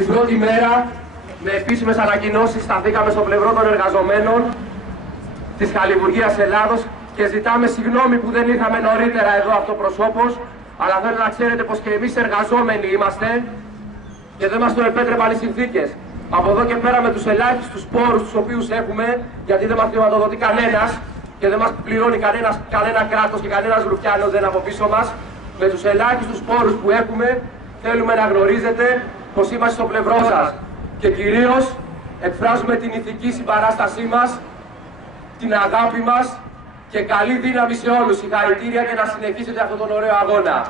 την πρώτη μέρα, με επίσημες ανακοινώσεις, σταθήκαμε στο πλευρό των εργαζομένων της Χαλιβουργίας Ελλάδος και ζητάμε συγγνώμη που δεν ήρθαμε νωρίτερα εδώ αυτοπροσώπως, αλλά θέλω να ξέρετε πως και εμείς εργαζόμενοι είμαστε και δεν μας το επέτρεπαν οι συνθήκες. Από εδώ και πέρα με τους ελάχιστους πόρους τους οποίους έχουμε, γιατί δεν μας χρηματοδοτεί κανένας και δεν μας πληρώνει κανένα κράτος και κανένας ρουφιάνος δεν από πίσω μας, με τους ελάχιστους πόρους που έχουμε θέλουμε να γνωρίζετε πως είμαστε στο πλευρό σας και κυρίως εκφράζουμε την ηθική συμπαράστασή μας, την αγάπη μας και καλή δύναμη σε όλους. Συγχαρητήρια και να συνεχίσετε αυτόν τον ωραίο αγώνα.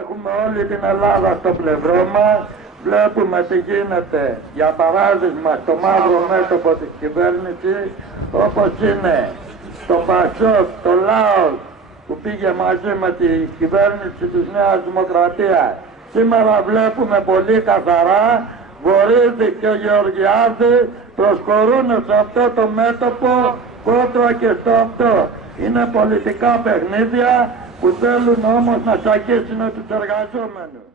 Έχουμε όλη την Ελλάδα στο πλευρό μας. Βλέπουμε τι γίνεται, για παράδειγμα, στο μαύρο μέτωπο της κυβέρνησης, όπως είναι το Πασόκ, το Λάος, που πήγε μαζί με τη κυβέρνηση της Νέας Δημοκρατίας. Σήμερα βλέπουμε πολύ καθαρά, Βορύδη και Γεωργιάδη προσχωρούν σε αυτό το μέτωπο κόντρα και στο αυτό. Είναι πολιτικά παιχνίδια που θέλουν όμως να σακίσουν τους εργαζόμενους.